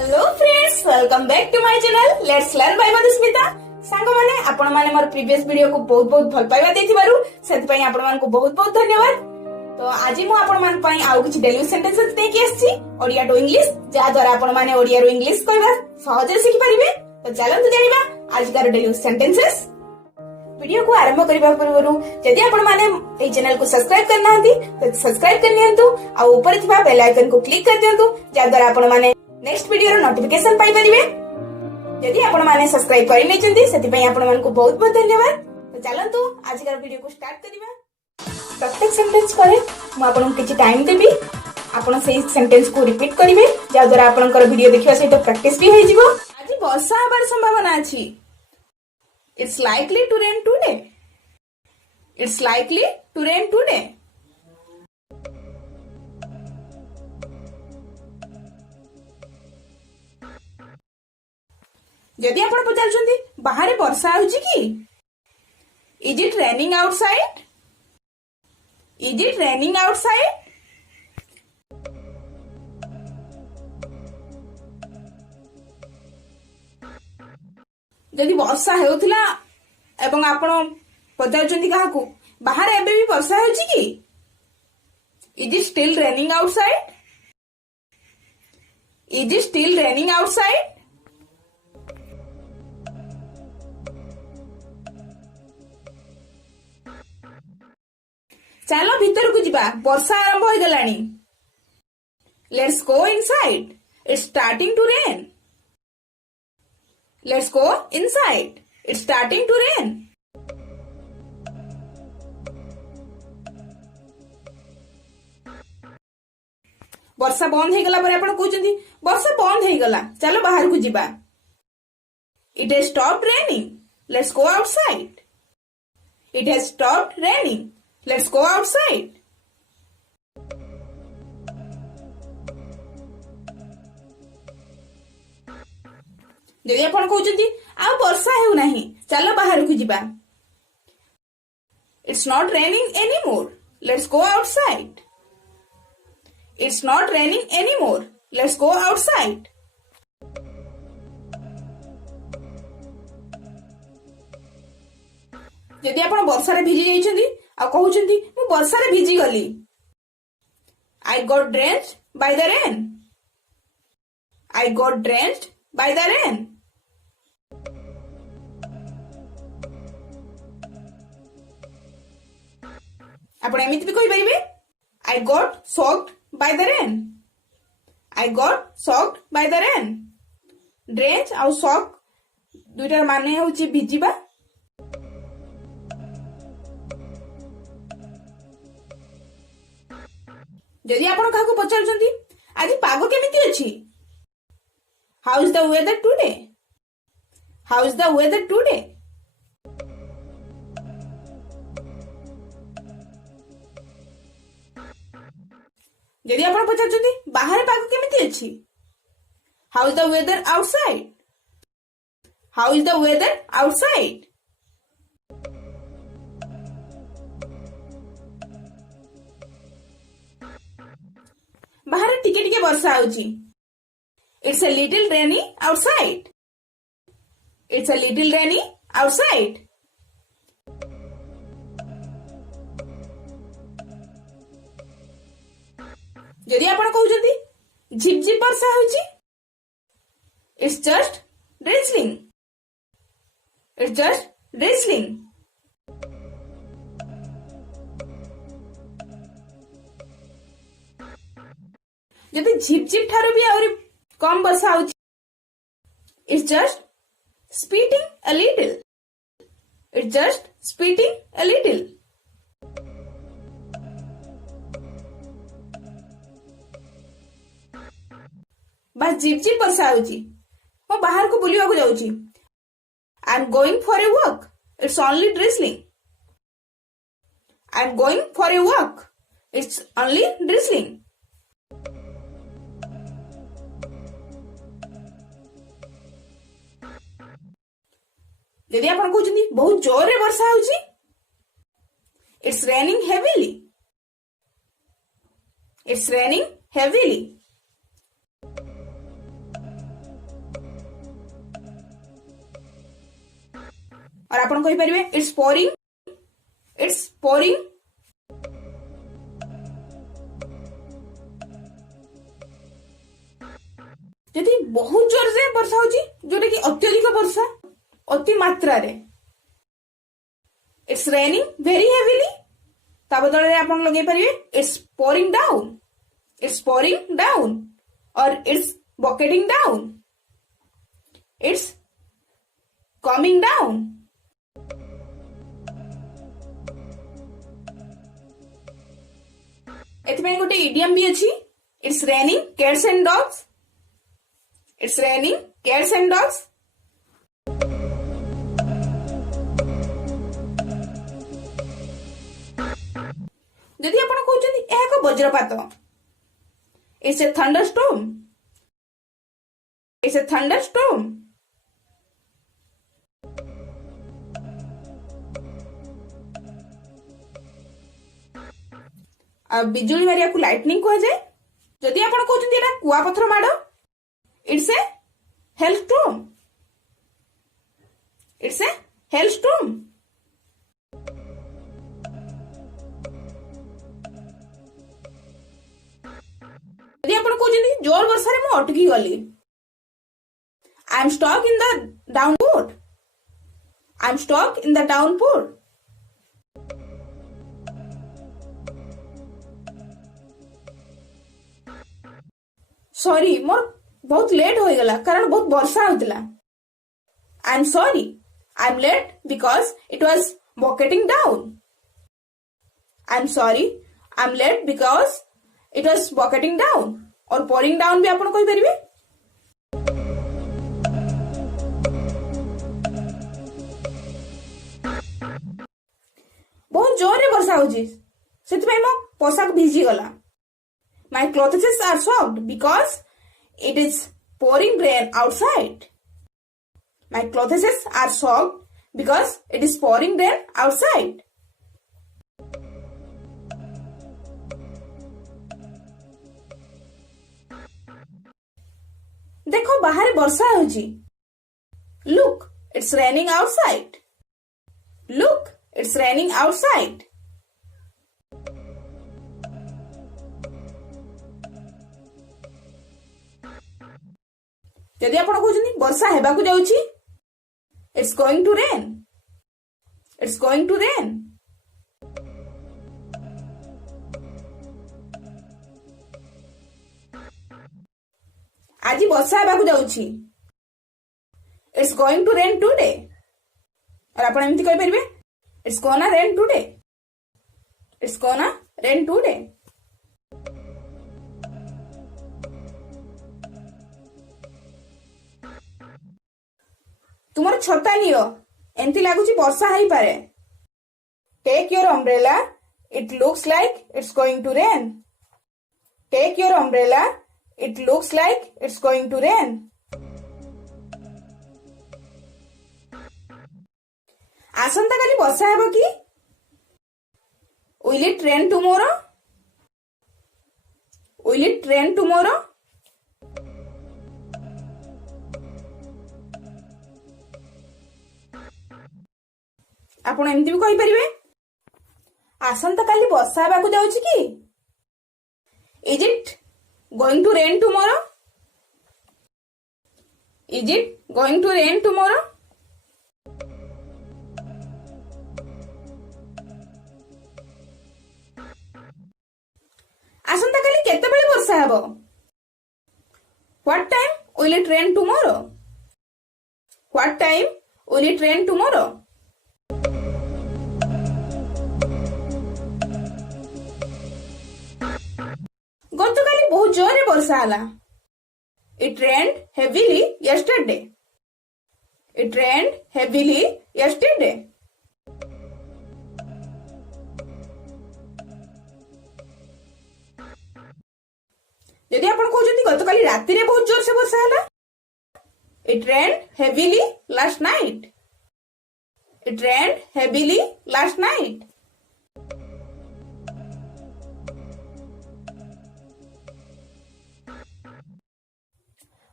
Hello friends, welcome back to my channel let's learn by Madhusmita. सांग माने आपण माने मोर प्रीवियस वीडियो को बहुत बहुत भल पाइबा देथिबारु सेति पई आपण मान को बहुत बहुत धन्यवाद। तो आज मु आपण मान पई आउ किछि डेली सेंटेंसेस देकी आछि ओडिया टू इंग्लिश, जा द्वारा आपण माने ओडिया रो इंग्लिश कहबा सहज सिखि परिबे। तो चलंतु जानिबा आज कार डेली सेंटेंसेस। वीडियो को आरंभ करबा पूर्व जदि आपण माने ए चैनल को सब्सक्राइब करना हंती तो सब्सक्राइब कर नियंतु आ ऊपर थिबा बेल आइकन को क्लिक कर दियंतु, जा द्वारा आपण माने नेक्स्ट वीडियो रो नोटिफिकेशन पाई परिबे। यदि आपण माने सब्सक्राइब करि नै चंती सेति पई आपण मान को बहुत बहुत धन्यवाद। तो चलंतु आज कार वीडियो को स्टार्ट करिबा। प्रत्येक सेंटेंस परे मु आपण किछि टाइम देबी, आपण सेही सेंटेंस को रिपीट करिवे, जा द्वारा आपनकर वीडियो देखिबा सहित प्रैक्टिस भी होई जिवो। आज वर्षा हबार संभावना अछि। It's likely to rain today. It's likely to rain today. यदि आपण पचारछंती बाहर वर्षा होउची की? Is it raining outside? Is it raining outside? यदि वर्षा हेउथिला एवं आपण पचारछंती काहाकू बाहर एबे भी वर्षा होउची की? Is it still raining outside? Is it still raining outside? चलो भीतर को जिबा, वर्षा आरंभ हो गलानी। Let's go inside. It's starting to rain. Let's go inside. It's starting to rain. वर्षा बंद हो गला पर आपण कहउचंती वर्षा बंद हो गला, चलो बाहर को जिबा। It has stopped raining. Let's go outside. It has stopped raining. Let's go outside. जदि आपण कहउचंती आ वर्षा हेउ नाही, चलो बाहर को जिबा। It's not raining anymore. Let's go outside. It's not raining anymore. Let's go outside. जदि आपण वर्षा रे भिजी जाइछंती आ कहउचंती मु वर्षा रे भिजी गली। I got drenched by the rain. I got drenched by the rain. आपण एमिति भी कहि परिबे I got soaked by the rain. I got soaked by the rain. Drench ଆଉ soak दुइटार माने होची भिजिबा। जदि आपण काहको पचारछंती आज पागो केमिति अछि? How is the weather today? How is the weather today? जदि आपण पचारछंती बाहर पागो केमिति अछि? How is the weather outside? How is the weather outside? बाहर टिके टिके वर्षा होउची। It's a little rainy outside. It's a little rainy outside. जदि आपण कहउचंती झिप झिप वर्षा होउची, It's just drizzling. It's just drizzling. जदि झिप झिप ठारो भी और कम वर्षा होउची, It's just spitting a little. It's just spitting a little. बस झिप झिप वर्षा होउची, मो बाहर को बुलिवा को जाउची। I'm going for a walk. It's only drizzling. I'm going for a walk. It's only drizzling. यदि आपण कहउचंती बहुत जोर रे वर्षा होउची, It's raining heavily. It's raining heavily. और आपण कहि परिबे इट्स पोरिंग, इट्स पोरिंग। यदि बहुत जोर से वर्षा होची जोटा कि अत्यधिक वर्षा अति मात्रा रे, इट्स रेनिंग वेरी हेवीली, ता बदल रे आपण लगे परिबे it's pouring down, it's pouring down और it's bucketing down, it's coming down. एथमे गोटे इडियम भी अछि, it's raining cats and dogs, it's raining cats and dogs. जदि आपण कहउछन्ती ए एक वज्रपात, it's a thunderstorm, it's a thunderstorm. बिजुली मारिया को लाइटनिंग कह जाए। जदि आपण कहउछन्ती एटा कुआपथर माड़, it's a hailstorm, it's a hailstorm. जदि आपण कहउछन्ती जोर वर्षा रे मु अटकी गली, I am stuck in the downpour, I am stuck in the downpour. Sorry मोर बहुत लेट हो गला कारण बहुत वर्षा होतला। I am sorry, I am late because it was bucketing down, I am sorry, I am late because it was bucketing down और pouring down भी आपण कहि परिबे। बहुत जोर रे वर्षा होजी सेति मो पोशाक भिजी गला। My clothes are soaked because it is pouring rain outside. My clothes are soaked because it is pouring rain outside. देखो बाहर वर्षा होजी। Look, it's raining outside. Look, it's raining outside. यदि आपण कहउछन्ती वर्षा हेबा को जाउची, it's going to rain, it's going to rain. आज वर्षा हेबा को जाउची, it's going to rain today. और आपण एमती कहि परिबे it's gonna rain today, it's gonna rain today. तुमर छता नियो, एंती लागुची वर्षा हाई पारे। Take your umbrella, it looks like it's going to rain. Take your umbrella, it looks like it's going to rain. आसंता काली वर्षा हेबो की? Will it rain tomorrow? Will it rain tomorrow? आपण एमती भी कहि परिबे आसंता काली वर्षा हेबा को जाउची की? Is it going to rain tomorrow? Is it going to rain tomorrow? आसंता काली केते बेले वर्षा हेबो? What time will it rain tomorrow? What time will it rain tomorrow? गतकाली बहुत जोरे वर्षा हला। It rained heavily yesterday, it rained heavily yesterday. यदि आपण कहउछन्ती गतकाली राति रे बहुत जोर से वर्षा हला, it rained heavily last night, it rained heavily last night.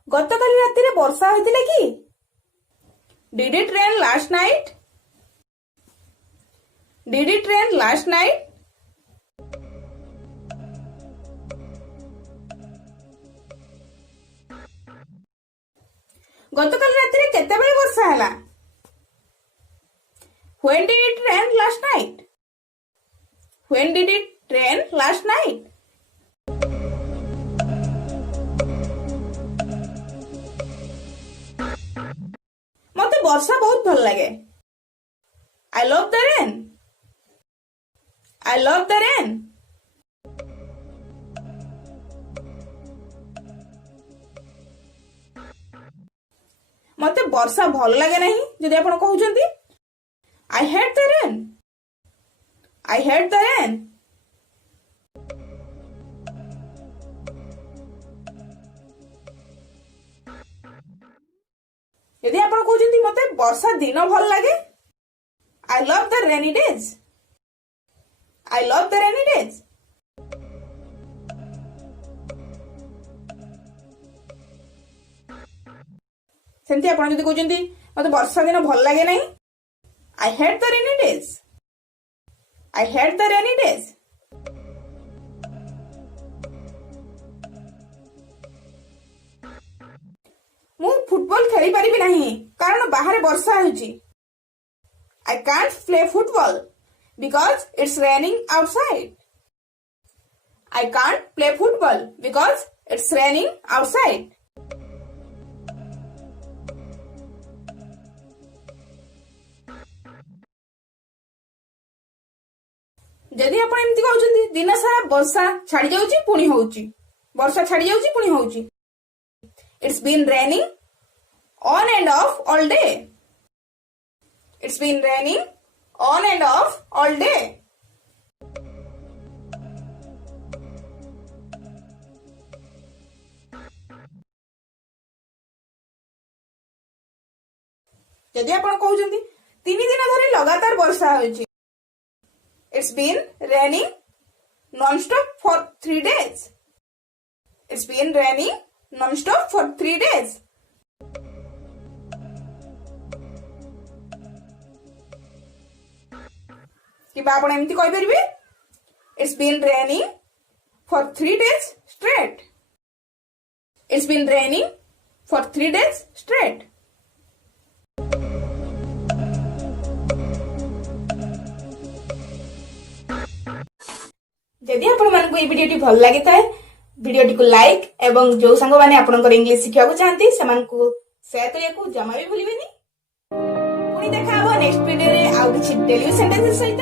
गतकाली राति रे वर्षा होइतिले की? Did it rain last night? Did it rain last night? गतकाल रात्रि केतेबेले वर्षा हला? When did it rain last night? When did it rain last night? मते वर्षा बहुत भल लगे. I love the rain. I love the rain. मते वर्षा भल लगे नहीं जदि आपण कहउछंती I hate the rain. I hate the rain. यदि आपण कहउछंती मते वर्षा दिन भल लगे I love the rainy days. I love the rainy days. सेमती आपण जदि कहउछंती मते वर्षा दिन भल लागे नहीं I hate the rainy days. I hate the rainy days. मु फुटबॉल खेली परिबि नहीं कारण बाहर वर्षा होची. I can't play football because it's raining outside. I can't play football because it's raining outside. जदि आपण एमती कहउछंती दिन सारा वर्षा छाडी जाउची पुणी होउची वर्षा छाडी जाउची पुणी होउची It's been raining on and off all day. It's been raining on and off all day. जदि आपण कहउछंती 3 दिन धरि लगातार वर्षा होउची It's been raining non-stop for 3 days. It's been raining non-stop for 3 days. किबा आपण एमती कहि परिबे It's been raining for 3 days straight. It's been raining for 3 days straight. जदि आपण मानकु ए वीडियोटी भल लागि थाए वीडियोटी को लाइक एवं जो संग माने आपनकर इंग्लिश सिखिया को चाहंती समानकु शेयर करियाकु जमा भी भूलिबेनी पुनी देखा हो नेक्स्ट वीडियो रे आउ किछि डेली सेंटेंसेस सहित